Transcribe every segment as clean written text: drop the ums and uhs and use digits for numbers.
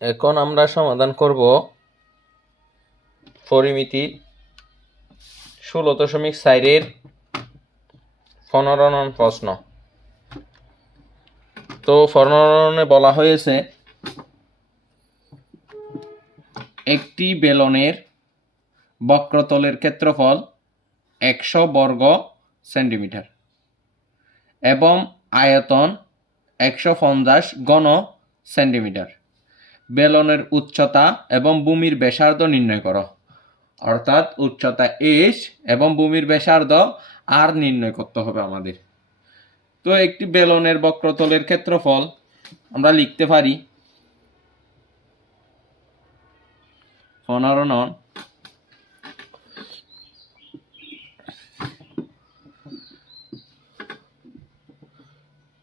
এখন আমরা সমাধান করব পরিমিতি 16.4 15 নং প্রশ্ন। তো 15 বলা হয়েছে একটি বেলনের বক্রতলের ক্ষেত্রফল 100 বর্গ সেন্টিমিটার এবং আয়তন 150 ঘন সেন্টিমিটার। বেলনের উচ্চতা এবং ভূমির ব্যাসার্ধ নির্ণয় করো। অর্থাৎ উচ্চতা h এবং ভূমির ব্যাসার্ধ r নির্ণয় করতে হবে আমাদের। তো একটি বেলনের বক্রতলের ক্ষেত্রফল আমরা লিখতে পারি 15 নং।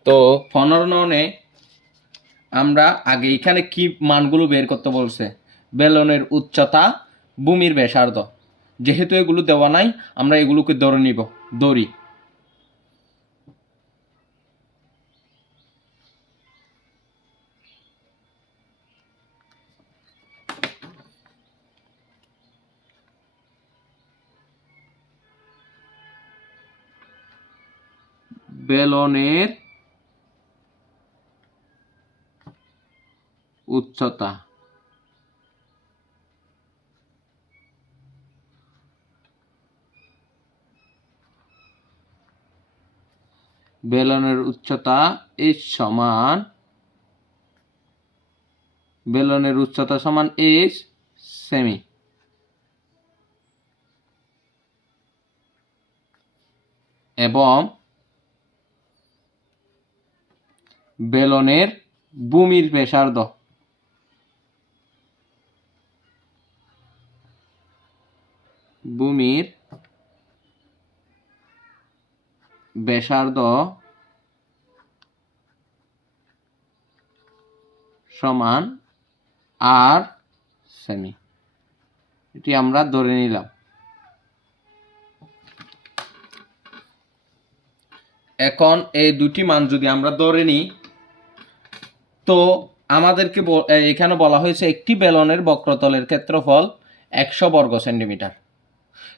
তো 15 ননে আমরা আগে এখানে কি মানগুলো বের করতে বলছে, বেলনের উচ্চতা, ভূমির ব্যাসার্ধ। যেহেতু এগুলো দেওয়া নাই আমরা এগুলোকে ধরে নিব, ধরি। বেলনের উচ্চতা, বেলনের উচ্চতা h সমান, বেলনের উচ্চতা সমান h সেমি এবং বেলনের ভূমির ব্যাসার্ধ, ভূমির ব্যাসার্ধ সমান r সেমি। এটি আমরা ধরে নিলাম। এখন এই দুটি মান যদি আমরা ধরে নিই, তো আমাদেরকে এখানে বলা হয়েছে একটি বেলনের বক্রতলের ক্ষেত্রফল 100 বর্গ সেন্টিমিটার।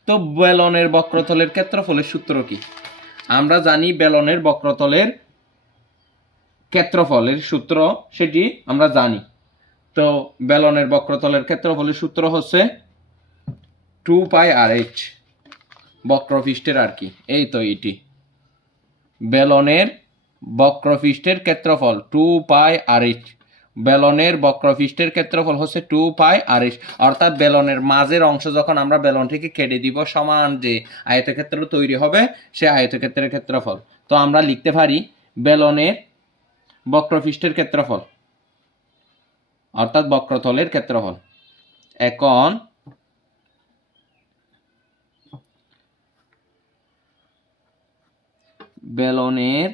তো বেলনের বক্রতলের ক্ষেত্রফলের সূত্র কি? আমরা জানি বেলনের বক্রতলের ক্ষেত্রফলের সূত্র, সেটি আমরা জানি। তো বেলনের বক্রতলের ক্ষেত্রফলের সূত্র হচ্ছে 2πrh, বক্রপৃষ্ঠের আর কি, এই তো এটি বেলনের বক্রপৃষ্ঠের ক্ষেত্রফল 2πrh। বেলনের বক্রপৃষ্ঠের ক্ষেত্রফল হচ্ছে 2πrh। অর্থাৎ বেলনের মাঝের অংশ যখন আমরা বেলনটিকে কেটে দিব, সমান যে আয়তক্ষেত্র তৈরি হবে সে আয়তক্ষেত্রের ক্ষেত্রফল। তো আমরা লিখতে পারি বেলনের বক্রপৃষ্ঠের ক্ষেত্রফল অর্থাৎ বক্রতলের ক্ষেত্রফল। এখন বেলনের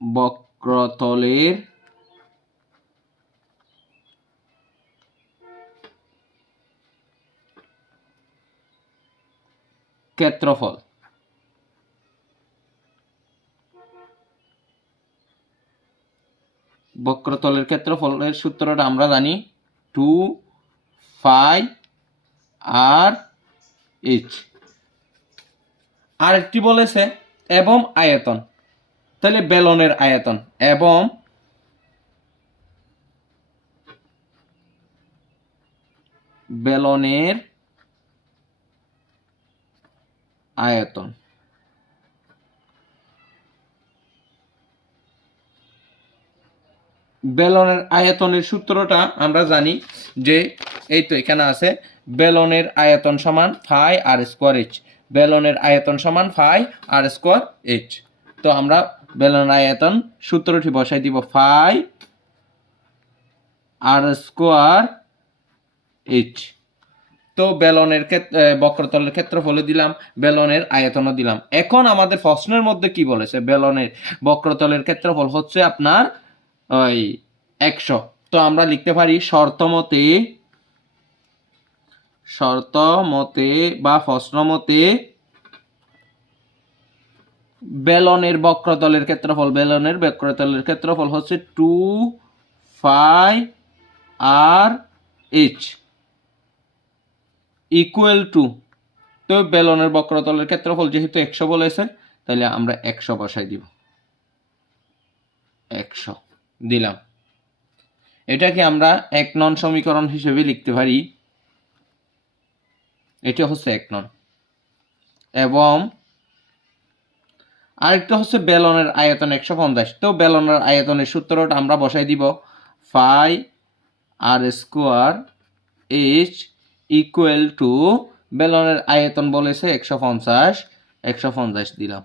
বক্রতলের ক্ষেত্রফল, বক্রতলের ক্ষেত্রফলের সূত্রটা আমরা জানি 2πrh। আরেকটি বলেছে এবং আয়তন, তাহলে বেলনের আয়তন এবং বেলনের আয়তন। বেলনের আয়তনের সূত্রটা আমরা জানি যে এই তো এখানে আছে, বেলনের আয়তন সমান ফাই আর স্কোয়ার এইচ। বেলনের আয়তন সমান ফাই আর স্কোয়ার এইচ। তো আমরা বেলনের আয়তন সূত্রটি বসাই দিব, ফাই আর স্কোয়ার এইচ। তো বেলনের বক্রতলের ক্ষেত্রফলে দিলাম, বেলনের আয়তনও দিলাম। এখন আমাদের প্রশ্নের মধ্যে কি বলেছে, বেলনের বক্রতলের ক্ষেত্রফল হচ্ছে আপনার ওই 100। তো আমরা লিখতে পারি শর্ত মতে বা প্রশ্ন মতে বেলনের বক্রতলের ক্ষেত্রফল হচ্ছে 2 আর এইচ ইকুয়াল টু, তো বেলনের বক্রতলের ক্ষেত্রফল যেহেতু 100 বলেছে, তাহলে আমরা 100 বসাই দিব। 100 দিলাম। এটাকে আমরা 1 নং সমীকরণ হিসেবে লিখতে পারি। এটা হচ্ছে 1 নং। এবং আরেকটা হচ্ছে বেলনের আয়তন 150। তো বেলনের আয়তনের সূত্রটা আমরা বসাই দিব, pi R square H equal to, বেলনের আয়তন বলেছে 150, 150 দিলাম।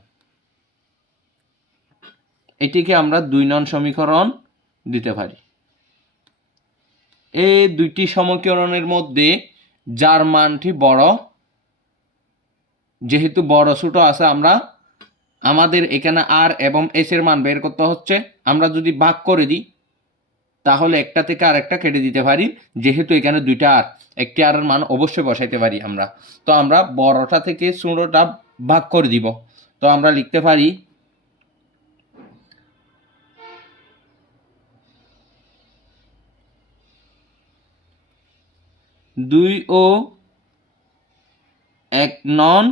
এটিকে আমরা 2 নং সমীকরণ দিতে পারি। এই দুইটি সমীকরণের মধ্যে যার মানটি বড়, যেহেতু বড় ছোট আছে, আমাদের এখানে আর এবং এস এর মান বের করতে হচ্ছে। আমরা যদি ভাগ করে দিই তাহলে একটা থেকে আরেকটা কেটে দিতে পারি, যেহেতু এখানে দুইটা আর, একটি আর এর মান অবশ্যই বসাইতে পারি আমরা। তো আমরা বড়টা থেকে ছোটটা ভাগ করে দিব। তো আমরা লিখতে পারি 2 ও 1 নং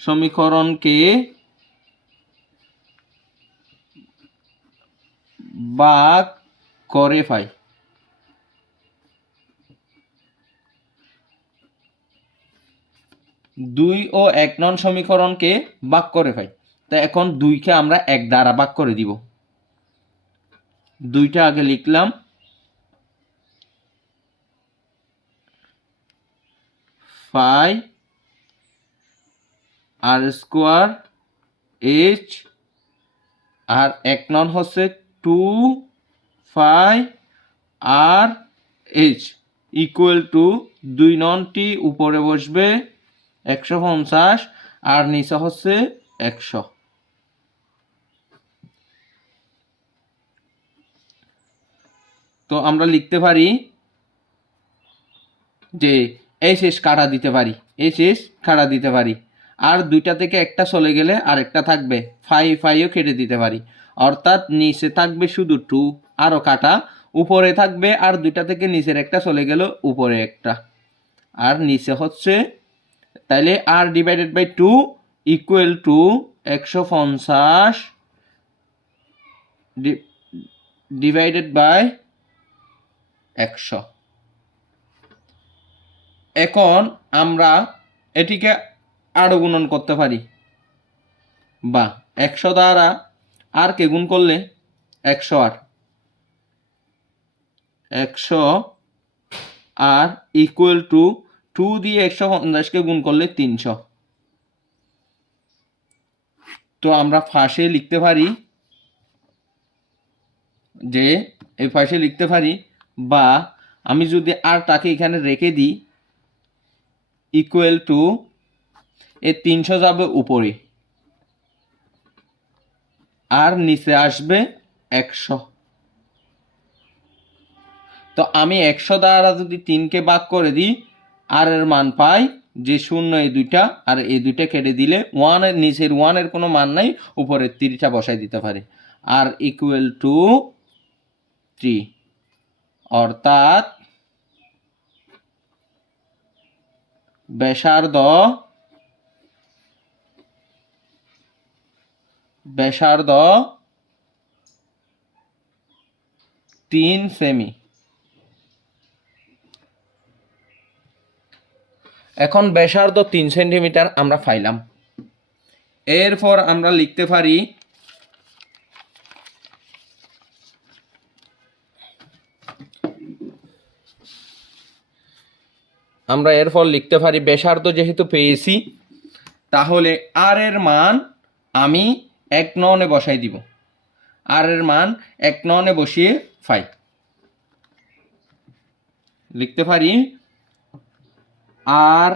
সমীকরণকে ভাগ করে পাই। 2 ও 1 নং সমীকরণকে ভাগ করে পাই। তা এখন 2কে আমরা 1 দ্বারা ভাগ করে দিব। 2টা আগে লিখলাম, ফাই আর স্কোয়ার এইচ, আর 1 নং হচ্ছে 2 pi r H equal to, 2 নংটি উপরে বসবে 150 আর নিচে হচ্ছে 100। তো আমরা লিখতে পারি যে এইচ এস কাটা দিতে পারি, আর দুইটা থেকে একটা চলে গেলে আরেকটা থাকবে, ফাইও কেটে দিতে পারি। অর্থাৎ নিচে থাকবে শুধু 2, আরও কাটা উপরে থাকবে, আর দুইটা থেকে নিচের একটা চলে গেল, উপরে একটা, আর নিচে হচ্ছে, তাইলে R divided by 2 equal to 150 divided by 100। এখন আমরা এটিকে আরও গুণন করতে পারি, বা 100 দ্বারা আর কে গুণ করলে 100 আর 100 আর ইকুয়াল টু 2 দিয়ে 150কে গুণ করলে 300। তো আমরা ফাঁসে লিখতে পারি যে, এই ফাঁসে লিখতে পারি, বা আমি যদি আরটাকে এখানে রেখে দিই, ইকুয়াল টু, এই 300 যাবে উপরে আর নিচে আসবে 100। তো আমি 100 দ্বারা যদি 3কে ভাগ করে দিই, আর এর মান পাই যে 0, এই দুইটা আর এই দুইটা কেটে দিলে 1 এর নিচের 1 এর কোনো মান নাই, উপরের 3টা বসাই দিতে পারি, আর ইকুয়াল টু 3। অর্থাৎ ব্যাসার্ধ 3 সেমি। এখন ব্যাসার্ধ 3 সেন্টিমিটার আমরা পাইলাম। এরপর আমরা লিখতে পারি ব্যাসার্ধ যেহেতু পেয়েছি, তাহলে আর এর মান আমি 1 নং বসাই দিব। আর এর মান 1 নং বসিয়ে পাই, লিখতে পারি আর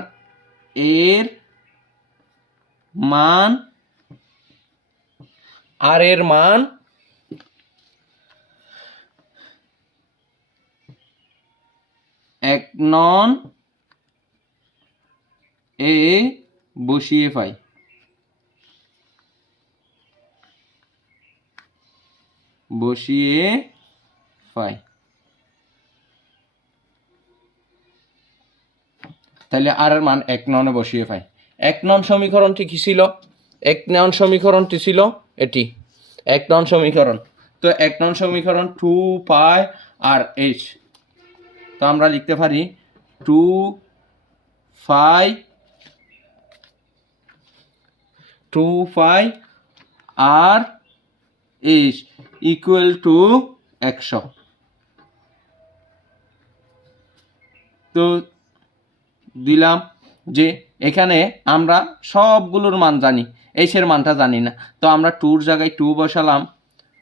এর মান, এক নং এ বসিয়ে পাই। তাহলে আর এর মান 1 নং বসিয়ে পাই। 1 নং সমীকরণটি কি ছিল? 1 নং সমীকরণটি ছিল এটি 1 নং সমীকরণ। তো 1 নং সমীকরণ 2 পাই আর এইচ। তো আমরা লিখতে পারি 2 pi R H equal to 100। তো দিলাম যে এখানে আমরা সবগুলোর মান জানি, এইচের মানটা জানি না। তো আমরা 2 জায়গায় 2 বসালাম,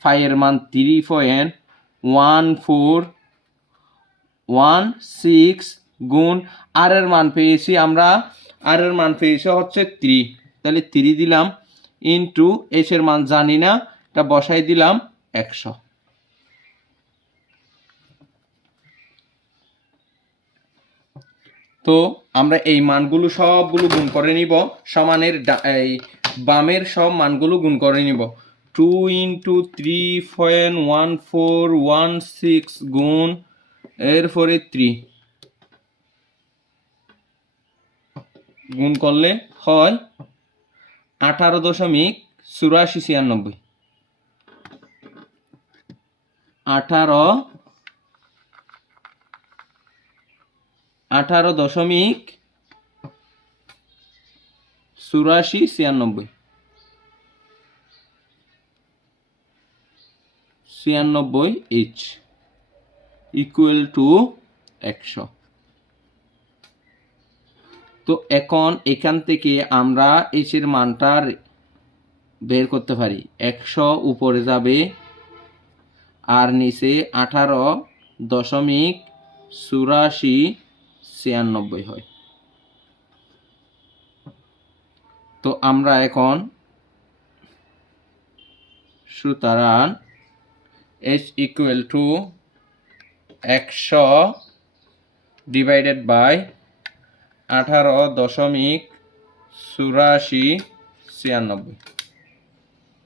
5 এর মান 3.1416 গুণ আর এর মান পেয়েছি আমরা, আর এর মান পেয়েছি হচ্ছে 3। তাহলে 3 দিলাম ইন্টু এইচের মান জানি না, এটা বসাই দিলাম 100। তো আমরা এই মানগুলো সবগুলো গুণ করে নিব, সমানের এই বামের সব মানগুলো গুণ করে নিব। 2 ইন্টু 3.1416 গুণ এরপরে 3 গুণ করলে হয় 18.8496। 18.96 এইচ ইকুয়াল টু 100। তো এখন এখান থেকে আমরা এইচের মানটা বের করতে পারি। 100 উপরে যাবে আর নিচে 18.8496 হয়। তো আমরা এখন সুতরাং h equal to 100 divided by 18.8496,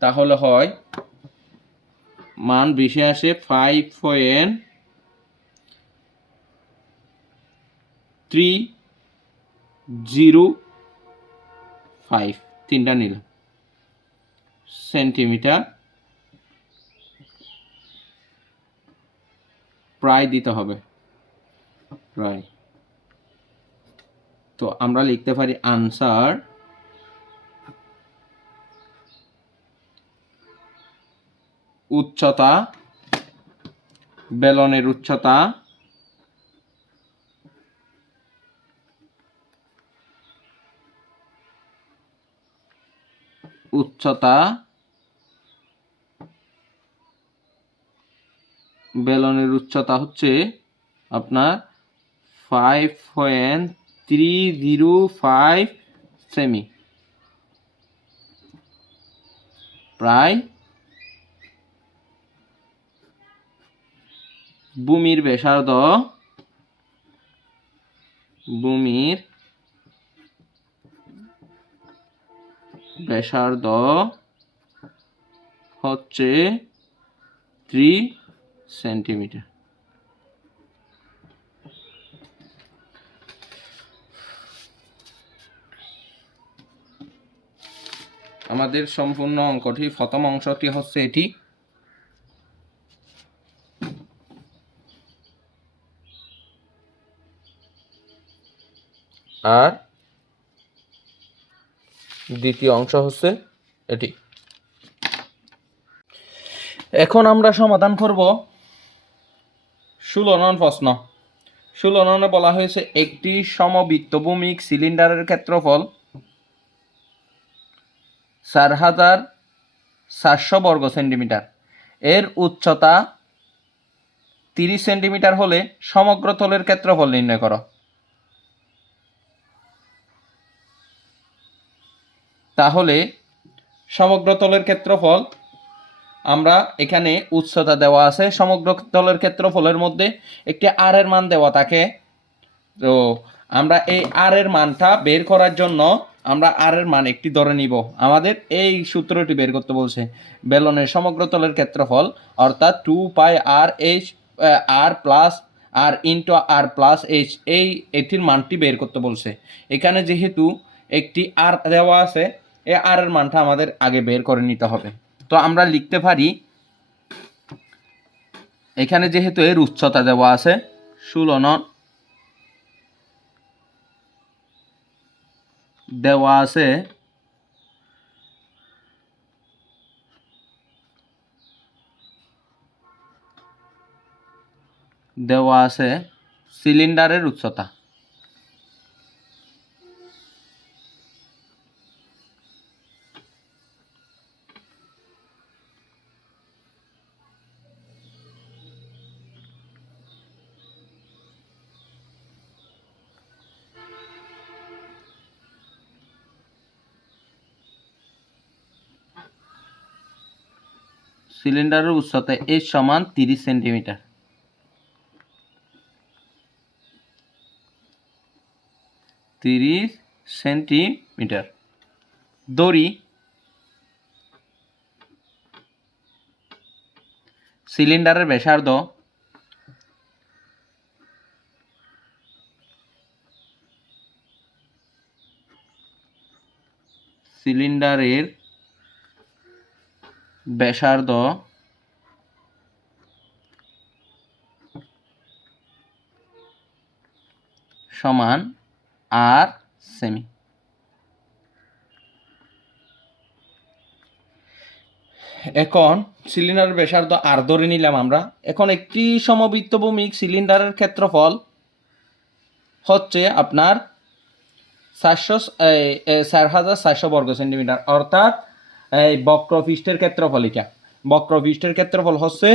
তাহলে হয় মান বেশি আসে 5.305, তিনটা নিলাম সেন্টিমিটার প্রায় দিতে হবে, প্রায়। তো আমরা লিখতে পারি আনসার উচ্চতা, বেলনের উচ্চতা বেলনের উচ্চতা হচ্ছে আপনার 5.305 সেমি, প্রায় ভূমির ব্যাসার্ধ হচ্ছে 3 সেন্টিমিটার। আমাদের সম্পূর্ণ অঙ্কটি প্রথম অংশটি হচ্ছে এটি। আর দ্বিতীয় অংশ হচ্ছে এটি। এখন আমরা সমাধান করব 16 নং প্রশ্ন। 16 নং বলা হয়েছে একটি সমবৃত্তভূমিক সিলিন্ডারের ক্ষেত্রফল 4400 বর্গ সেন্টিমিটার, এর উচ্চতা 30 সেন্টিমিটার হলে সমগ্র তলের ক্ষেত্রফল নির্ণয় করো। তাহলে সমগ্র তলের ক্ষেত্রফল, আমরা এখানে উচ্চতা দেওয়া আছে, সমগ্র তলের ক্ষেত্রফলের মধ্যে একটি আর এর মান দেওয়া থাকে তো আমরা এই আর এর মানটা বের করার জন্য আমরা আর এর মান একটি ধরে নিব। আমাদের এই সূত্রটি বের করতে বলছে, বেলনের সমগ্র তলের ক্ষেত্রফল অর্থাৎ 2 pi R H R plus আর ইন্টু আর প্লাস এইচ, এটির মানটি বের করতে বলছে। এখানে যেহেতু একটি আর দেওয়া আছে, এই আর এর মানটা আমাদের আগে বের করে নিতে হবে। তো আমরা লিখতে পারি, এখানে যেহেতু এর উচ্চতা দেওয়া আছে 16 নং, দেওয়া আছে সিলিন্ডারের উচ্চতা। সিলিন্ডারের উচ্চতা h সমান 30 সেন্টিমিটার। 30 সেন্টিমিটার। দড়ি সিলিন্ডারের ব্যাসার্ধ সমান আর সেমি। এখন সিলিন্ডারের ব্যাসার্ধ আর ধরে নিলাম আমরা। এখন একটি সমবৃত্তভূমিক সিলিন্ডারের ক্ষেত্রফল হচ্ছে আপনার 4,400 বর্গ সেন্টিমিটার, অর্থাৎ এই বক্রপৃষ্ঠের ক্ষেত্রফল। এটা বক্রপৃষ্ঠের ক্ষেত্রফল হচ্ছে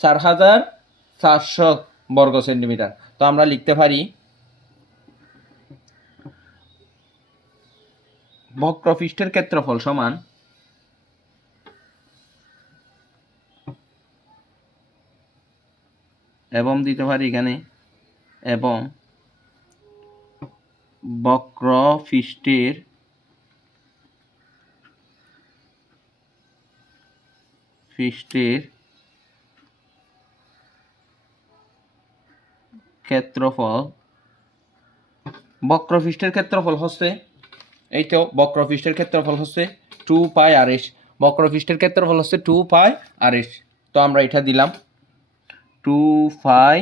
4,400 বর্গ সেন্টিমিটার। তো আমরা লিখতে পারি বক্রপৃষ্ঠের ক্ষেত্রফল সমান এবং দিতে পারি এখানে, এবং বক্রপৃষ্ঠের ক্ষেত্রফল, বক্রপৃষ্ঠের ক্ষেত্রফল হচ্ছে এই তো, বক্রপৃষ্ঠের ক্ষেত্রফল হচ্ছে 2 পাই আর এইচ। বক্রপৃষ্ঠের ক্ষেত্রফল হচ্ছে 2 পাই আর এইচ। তো আমরা এটা দিলাম 2 পাই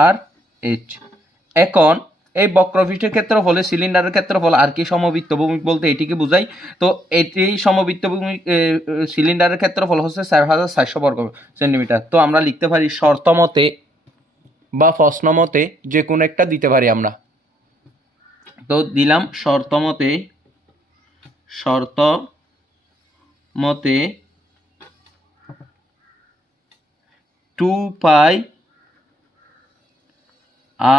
আর এইচ। এখন এই বক্রপৃষ্ঠের ক্ষেত্রফলে সিলিন্ডারের ক্ষেত্রফল আর কি সমবৃত্তভূমিক বলতে এটিকে বোঝাই। তো এটি সমবৃত্তভূমিক সিলিন্ডারের ক্ষেত্রফল হচ্ছে 4,400 বর্গ সেন্টিমিটার। তো আমরা লিখতে পারি শর্ত মতে বা প্রশ্ন মতে যে কোনো একটা দিতে পারি আমরা। তো দিলাম শর্ত মতে 2 pi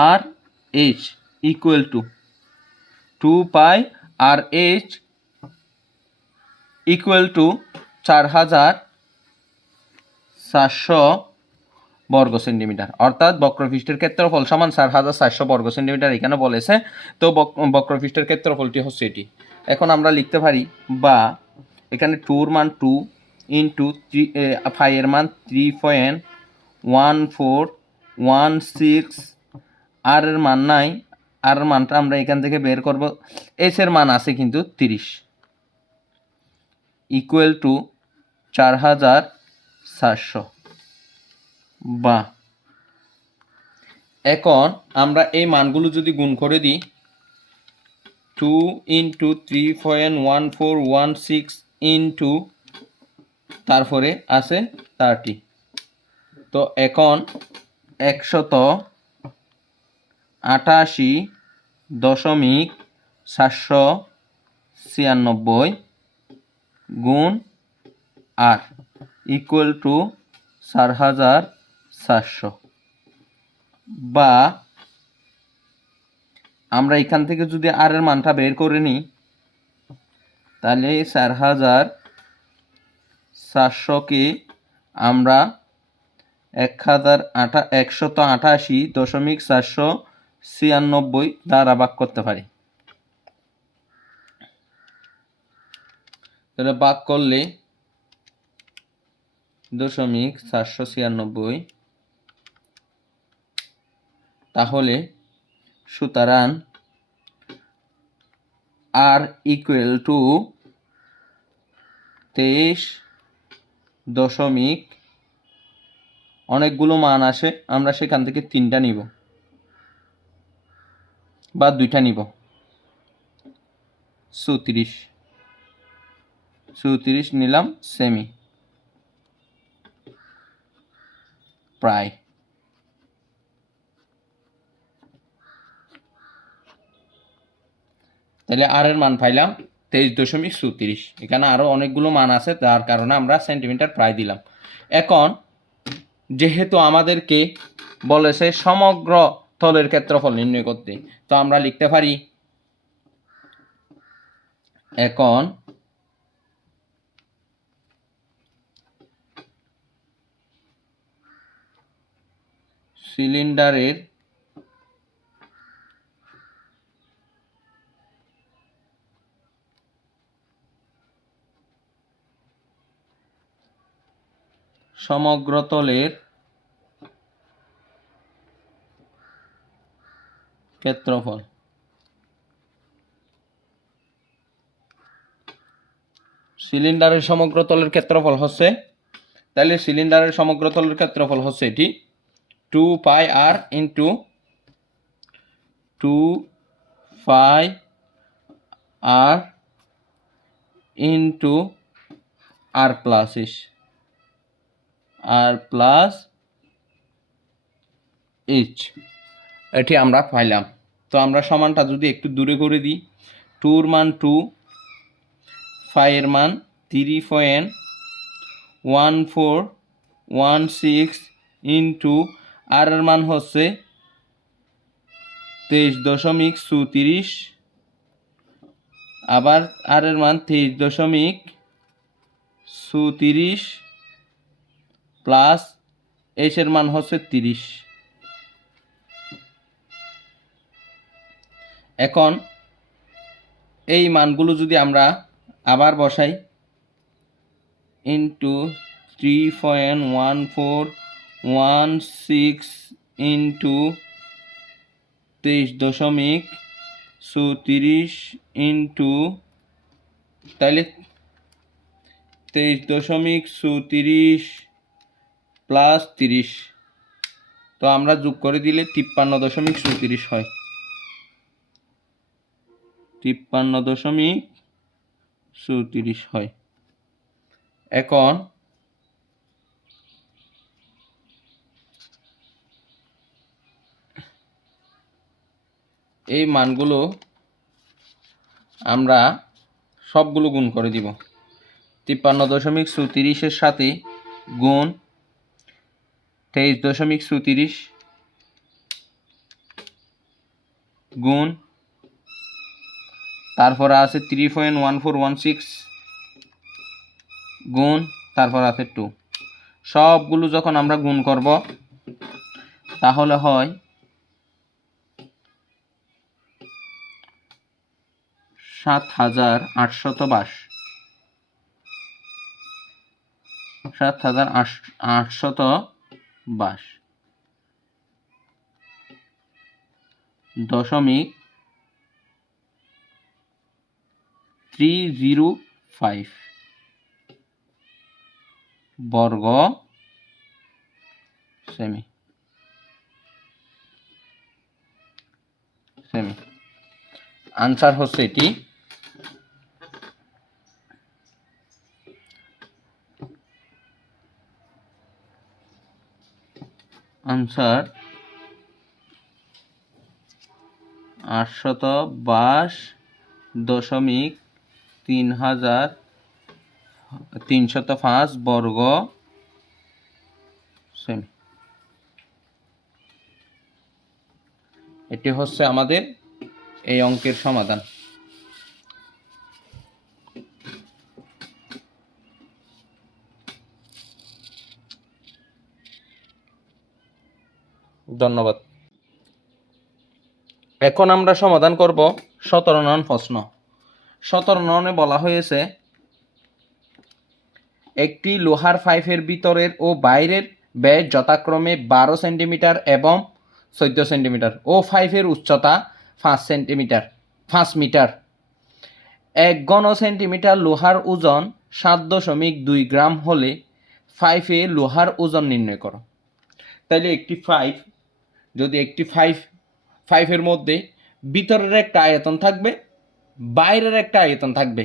R H equal to 2 pi R H equal to 4,400 বর্গ সেন্টিমিটার, অর্থাৎ বক্রপৃষ্ঠের ক্ষেত্রফল সমান 4,400 বর্গ সেন্টিমিটার এখানে বলেছে। তো বক্রপৃষ্ঠের ক্ষেত্রফলটি হচ্ছে এটি। এখন আমরা লিখতে পারি, বা এখানে 2 মান 2 ইন্টু 5 এর মান 3.1416, আর এর মান নাই, আর এর মানটা আমরা এখান থেকে বের করব। এস এর মান আছে কিন্তু 30, ইকুয়াল টু 4,400। বা এখন আমরা এই মানগুলো যদি গুণ করে দিই, 2 ইন্টু 3.1416 ইন্টু তারপরে আছে 30। তো এখন 188.796 গুণ আর ইকুয়াল টু 4,400। বা আমরা এখান থেকে যদি আর এর মানটা বের করে নিই, তাহলে 4,400কে আমরা 188.496 96 দ্বারা ভাগ করতে পারি। তাহলে ভাগ করলে 0.496, তাহলে সুতরাং আর ইকুয়াল টু 23 দশমিক, অনেকগুলো মান আসে, আমরা সেখান থেকে 3টা নিব বা 2টা নিব। 34 নিলাম, সেমি, প্রায়। তাহলে আর এর মান পাইলাম 23.34। এখানে আরো অনেকগুলো মান আছে, তার কারণে আমরা সেন্টিমিটার প্রায় দিলাম। এখন যেহেতু আমাদেরকে বলেছে সমগ্র তলের ক্ষেত্রফল নির্ণয় করতে, তো আমরা লিখতে পারি এখন সিলিন্ডারের সমগ্র তলের ক্ষেত্রফল সিলিন্ডারের সমগ্র তলের ক্ষেত্রফল হচ্ছে, তাহলে সিলিন্ডারের সমগ্র তলের ক্ষেত্রফল হচ্ছে এটি 2 পাই আর ইন্টু 2 পাই আর ইন্টু আর প্লাস এইচ, এটি আমরা পাইলাম। তো আমরা সমানটা যদি একটু দূরে করে দিই, 2 মান 2, 5 এর মান 3.1416 ইন্টু আর এর মান হচ্ছে 23.34, আবার আর এর মান 23.34 প্লাস এইচ এর মান হচ্ছে 30। এখন এই মানগুলো যদি আমরা আবার বসাই, ইন্টু 3.1416 ইন্টু 23.34 ইন্টু, তাহলে 23.34 প্লাস 30, তো আমরা যোগ করে দিলে 53.34 হয়। 53.34 হয়। এখন এই মানগুলো আমরা সবগুলো গুণ করে দিব। 53.34 সাথে গুণ 23.34 গুণ, তারপরে আছে 3.1416 গুণ, তারপর আছে 2। সবগুলো যখন আমরা গুণ করব তাহলে হয় 7822। 7822 দশমিক 305 বর্গ সেমি। আনসার হচ্ছে এটি। আনসার 822.3305 বর্গ সেমি। এটি হচ্ছে আমাদের এই অঙ্কের সমাধান। ধন্যবাদ। এখন আমরা সমাধান করব 17 নং প্রশ্ন। 17 নং বলা হয়েছে একটি লোহার পাইপের ভিতরের ও বাইরের ব্যাস যথাক্রমে 12 সেন্টিমিটার এবং 14 সেন্টিমিটার ও পাইপের উচ্চতা 5 মিটার। 1 ঘন সেন্টিমিটার লোহার ওজন 7.2 গ্রাম হলে পাইপে লোহার ওজন নির্ণয় করো। তাইলে একটি পাইপের মধ্যে ভিতরের একটা আয়তন থাকবে, বাইরের একটা আয়তন থাকবে,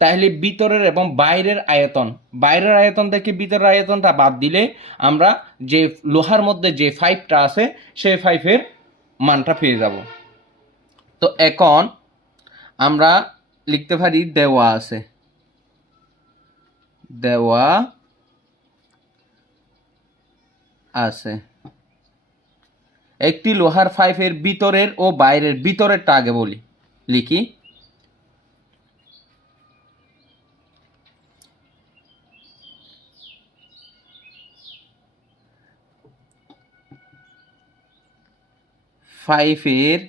তাহলে ভিতরের এবং বাইরের আয়তন থেকে ভিতরের আয়তনটা বাদ দিলে আমরা যে লোহার মধ্যে যে পাইপটা আছে সেই পাইপের মানটা পেয়ে যাব। তো এখন আমরা লিখতে পারি দেওয়া আছে একটি লোহার পাইপের ভিতরের ও বাইরের, ভিতরেরটা আগে লিখি। পাইপের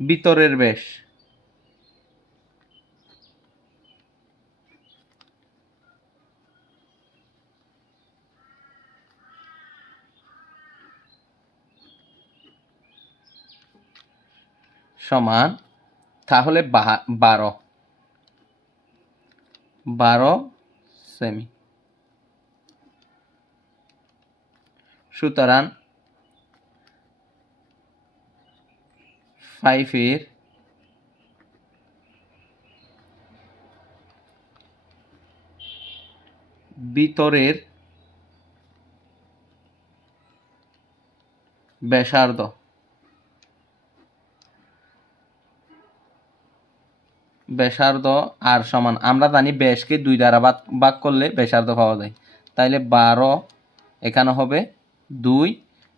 ভিতরের ব্যাস সমান তাহলে 12 সেমি। সুতরাং পাইপের ভিতরের ব্যাসার্ধ আর সমান, আমরা জানি ব্যাসকে 2 দ্বারা ভাগ করলে ব্যাসার্ধ পাওয়া যায়। তাইলে 12 এখানে হবে 2,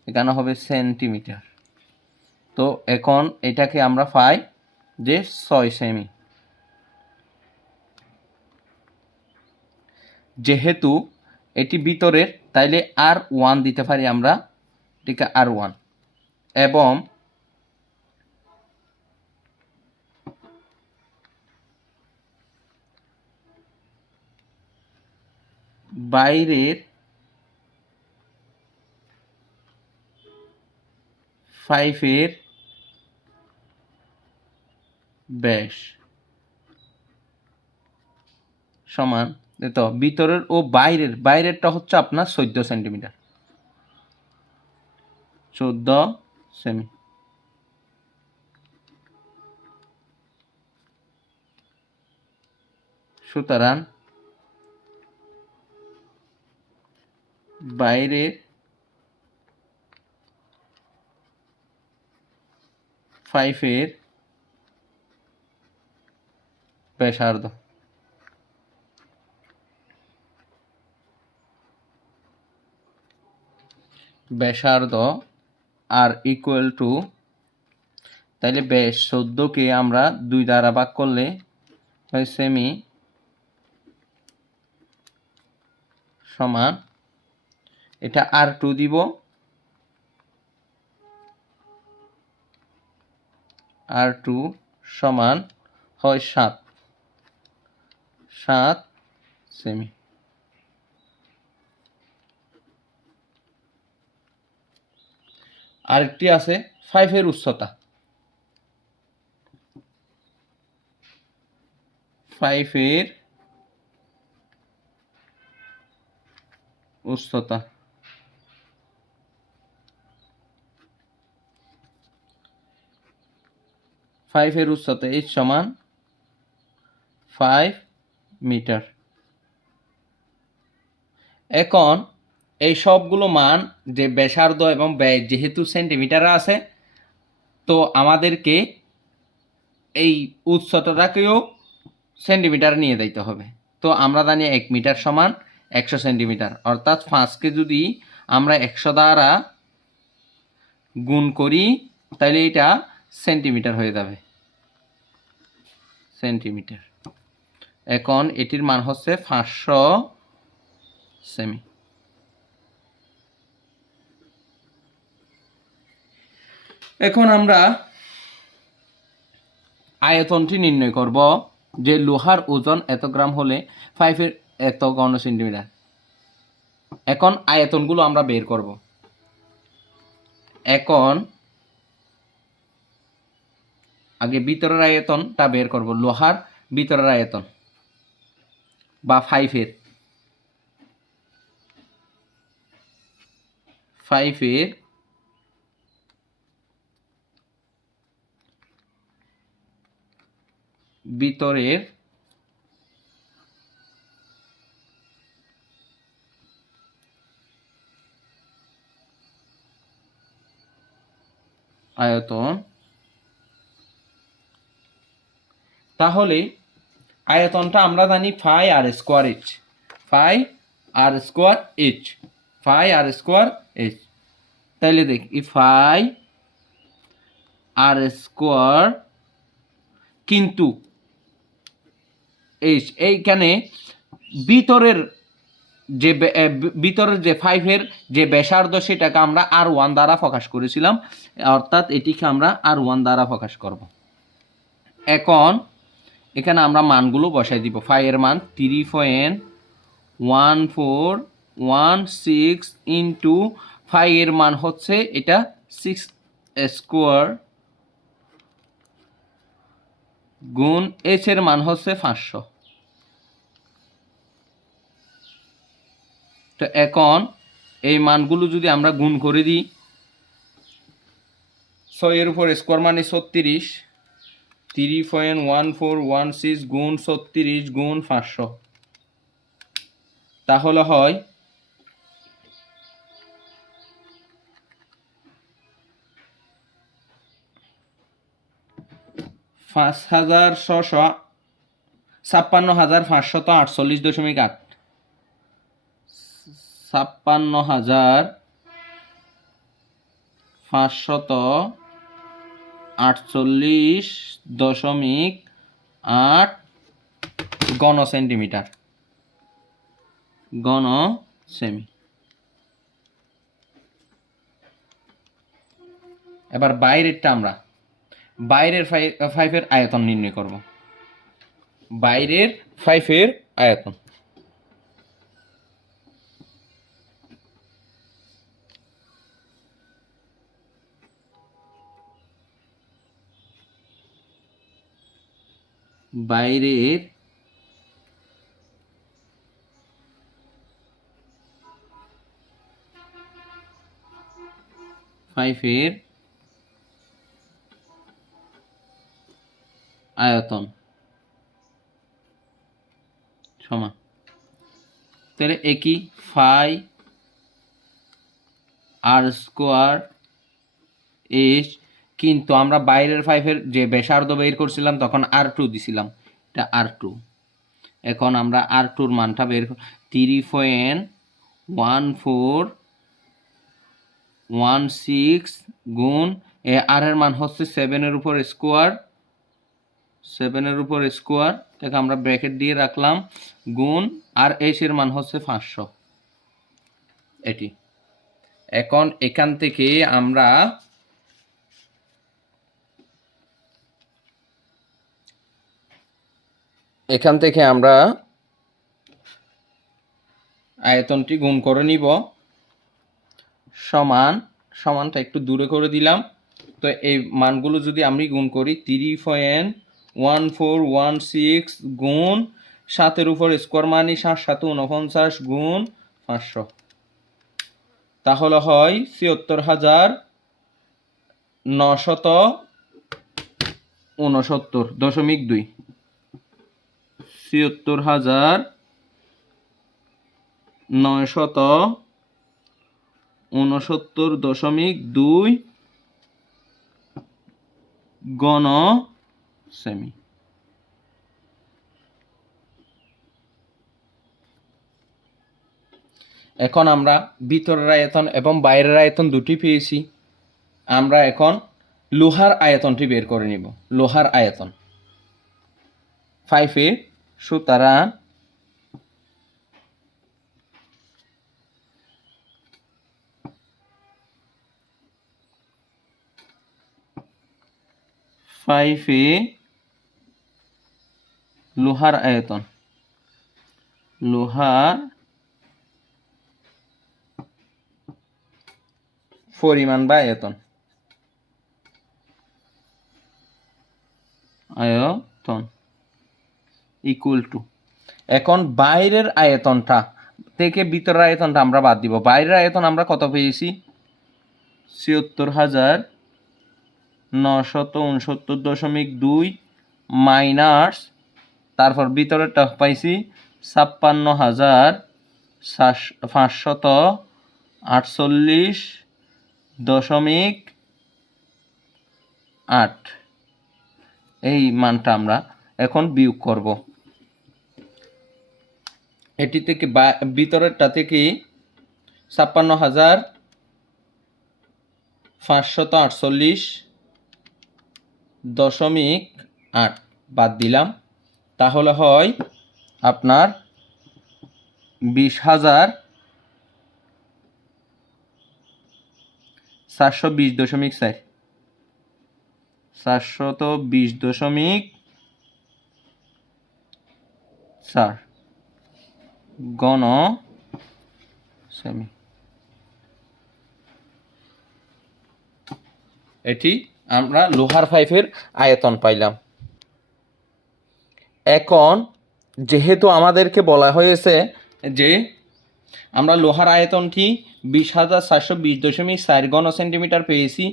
এখানে হবে সেন্টিমিটার। তো এখন এটাকে আমরা পাই যে 6 সেমি। যেহেতু এটি ভিতরের তাইলে R1 দিতে পারি আমরা, ঠিক আছে, R1 এবং বাইরের পাইপের ব্যাস সমান, তো ভিতরের ও বাইরেরটা হচ্ছে আপনার 14 সেন্টিমিটার, 14 সেমি। সুতরাং বাইরের পাইপের ব্যাসার্ধ আর ইকুয়াল টু, তাইলে ব্যাস 14কে আমরা 2 দ্বারা ভাগ করলে হয় সেমি সমান, এটা R2 দিব, R2 সমান হয় 7 সেমি। আরেকটি আছে পাইপের উচ্চতা, পাইপের উচ্চতা H সমান 5 মিটার। এখন এই সবগুলো মান যে ব্যাসার্ধ এবং ব্যয় যেহেতু সেন্টিমিটারে আছে, তো আমাদেরকে এই উচ্চতাটাকেও সেন্টিমিটার নিয়ে যাইতে হবে। তো আমরা জানি 1 মিটার সমান 100 সেন্টিমিটার, অর্থাৎ 5কে যদি আমরা 100 দ্বারা গুণ করি তাহলে এটা সেন্টিমিটার হয়ে যাবে, সেন্টিমিটার। এখন এটির মান হচ্ছে 500 সেমি। এখন আমরা আয়তনটি নির্ণয় করব যে লোহার ওজন এত গ্রাম হলে 5 এত ঘন সেন্টিমিটার। এখন আয়তনগুলো আমরা বের করব। এখন আগে ভিতরের আয়তনটা বের করব, লোহার ভিতরের আয়তন বা 5 এর ভিতরের আয়তন, তাহলে আয়তনটা আমরা জানি ফাই আর স্কোয়ার এইচ, ফাই আর স্কোয়ার এইচ, ফাই আর স্কোয়ার এইচ। তাইলে দেখি ফাই আর স্কোয়ার কিন্তু এইচ, এইখানে ভিতরের যে ভিতরের যে 5-এর যে ব্যাসার্ধ সেটাকে আমরা R1 দ্বারা প্রকাশ করেছিলাম, অর্থাৎ এটিকে আমরা R1 দ্বারা প্রকাশ করব। এখন এখানে আমরা মানগুলো বসাই দিব। 5-এর মান 3.1416 ইন্টু 5-এর মান হচ্ছে এটা 6 স্কোয়ার গুণ এইচ-এর মান হচ্ছে 500। তো এখন এই মানগুলো যদি আমরা গুণ করে দিই, 6-এর উপর স্কোয়ার মানে 36, 3.1416 গুণ 36 গুণ 500, তাহলে হয় 56,548.8, 56,548.8 ঘন সেন্টিমিটার, ঘন সেমি। এবার বাইরেরটা আমরা বাইরের 5-এর আয়তন নির্ণয় করব। বাইরের 5-এর আয়তন, বাইরের 5-এর আয়তন সমান, তাহলে একই ফাই আর স্কোয়ার এইচ, কিন্তু আমরা বাইরের 5-এর যে ব্যাসার্ধ বের করছিলাম তখন R2 দিছিলাম, এটা R2। এখন আমরা R2-র মানটা বের 3.1416 গুণ আর এর মান হচ্ছে 7-এর উপর স্কোয়ার, 7-এর উপর স্কোয়ার তাকে আমরা ব্র্যাকেট দিয়ে রাখলাম, গুণ আর এইচ-এর মান হচ্ছে 500 এটি। এখন এখান থেকে আমরা আয়তনটি গুণ করে নিব, সমান, সমানটা একটু দূরে করে দিলাম। তো এই মানগুলো যদি আমি গুণ করি 3.1416 গুণ 7-এর উপর স্কোয়ার মানে 7 7 49 গুণ 500, তাহলে হয় 76,969.2, 76,969.2 ঘন সেমি। এখন আমরা ভিতরের আয়তন এবং বাইরের আয়তন দুটি পেয়েছি। আমরা এখন লোহার আয়তনটি বের করে নিব। লোহার আয়তন 5-এ, সুতরাং 5 এ লোহার আয়তন, লোহার পরিমাণ বা আয়তন, ইকুয়াল টু, এখন বাইরের আয়তনটা থেকে ভিতরের আয়তনটা আমরা বাদ দিব। বাইরের আয়তন আমরা কত পেয়েছি? ৭৬,৯৬৯.২ মাইনাস, তারপর ভিতরেরটা পাইছি ৫৬,৫48.৮। এই মানটা আমরা এখন বিয়োগ করব। এটি থেকে ভিতরেরটা থেকে ৫৬,৫48.৮ বাদ দিলাম, তাহলে হয় আপনার ২০,৪20.৪, ৪20.৪ ঘন সেমি। এটি আমরা লোহার পাইপের আয়তন পাইলাম। এখন যেহেতু আমাদেরকে বলা হয়েছে যে আমরা লোহার আয়তনটি ২০,৪20.৪ ঘন সেন্টিমিটার পেয়েছি,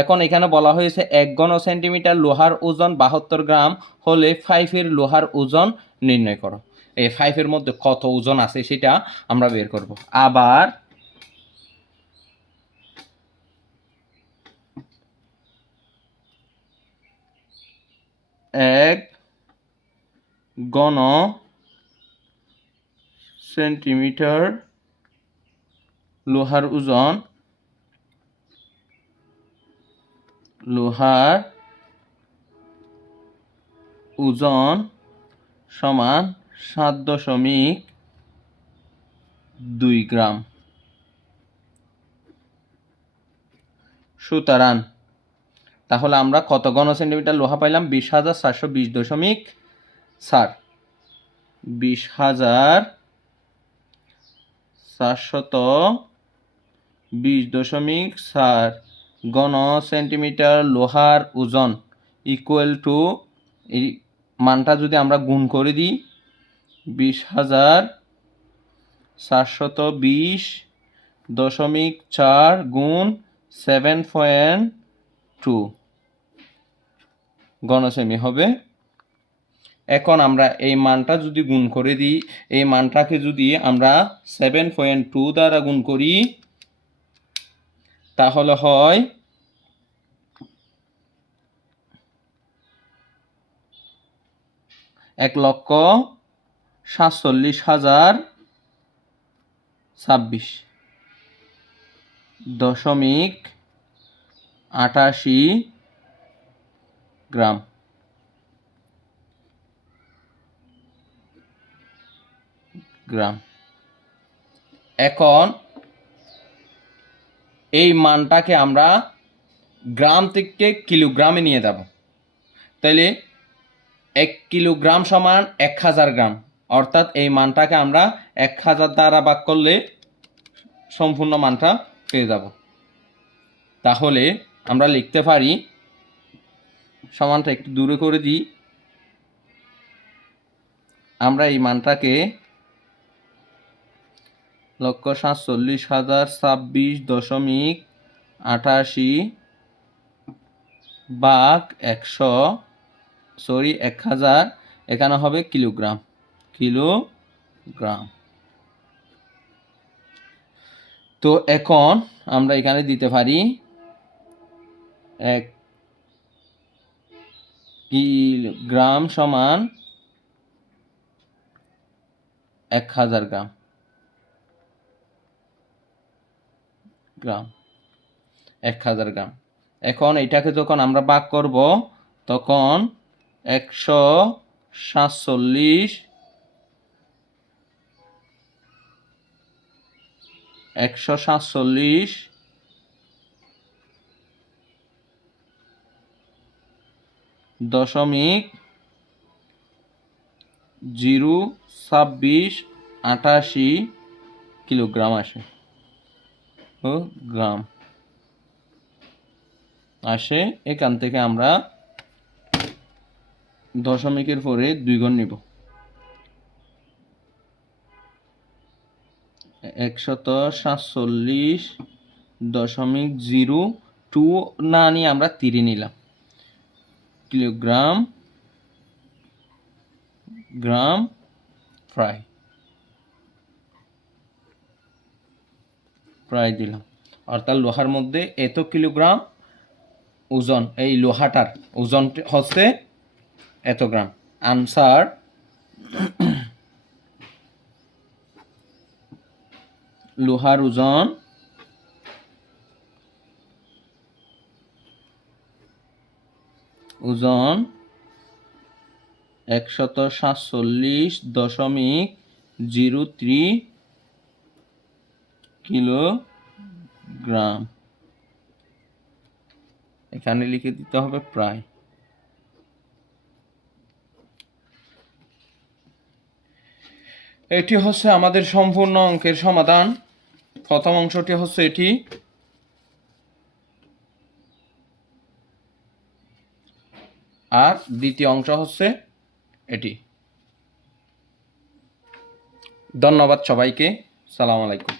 এখন এখানে বলা হয়েছে ১ ঘন সেন্টিমিটার লোহার ওজন ৭২ গ্রাম হলে পাইপের লোহার ওজন নির্ণয় করো। এই পাইপের মধ্যে কত ওজন আছে সেটা আমরা বের করব। আবার এক ঘন সেন্টিমিটার লোহার ওজন, সমান ৭.২ গ্রাম। সুতরাং তাহলে আমরা কত ঘন সেন্টিমিটার লোহা পাইলাম? ২০,৪20.৪ ঘন সেন্টিমিটার লোহার ওজন ইকুয়াল টু, এই মানটা যদি আমরা গুণ করে দিই, ২০,৪20.৪ গুণ 7.2 ঘনসেমি হবে। এখন আমরা এই মানটা যদি গুণ করে দিই, এই মানটাকে যদি আমরা 7.2 দ্বারা গুণ করি, তাহলে হয় ১,৪৭,০২৬.৮৮ গ্রাম। এখন এই মানটাকে আমরা গ্রাম থেকে কিলোগ্রামে নিয়ে যাব। তাহলে ১ কিলোগ্রাম সমান ১,০০০ গ্রাম, অর্থাৎ এই মানটাকে আমরা ১,০০০ দ্বারা ভাগ করলে সম্পূর্ণ মানটা পেয়ে যাব। তাহলে আমরা লিখতে পারি, সমানটা একটু দূরে করে দিই, আমরা এই মানটাকে ১,৪৭,০২৬.৮৮ ভাগ ১,০০০, এখানে হবে কিলোগ্রাম। তো এখন আমরা এখানে দিতে পারি ১ কিলোগ্রাম সমান ১,০০০ গ্রাম। এখন এটাকে যখন আমরা ভাগ করব, তখন ১,৪৭ .02688 কিলোগ্রাম আসে ও গ্রাম আসে। এখান থেকে আমরা দশমিকের পরে 2 ঘর নিব। 147.02 না নিয়ে আমরা 3 নিলাম। কিলোগ্রাম গ্রাম প্রায় দিলাম। অর্থাৎ লোহার মধ্যে এত কিলোগ্রাম ওজন, এই লোহাটার ওজন হচ্ছে এত গ্রাম। আনসার লোহার ওজন 147.03 কিলোগ্রাম। এখানে লিখে দিতে হবে প্রায়। এটি হচ্ছে আমাদের সম্পূর্ণ অঙ্কের সমাধান। প্রথম অংশটি হচ্ছে এটি, আর দ্বিতীয় অংশ হচ্ছে এটি। ধন্যবাদ সবাইকে। সালাম আলাইকুম।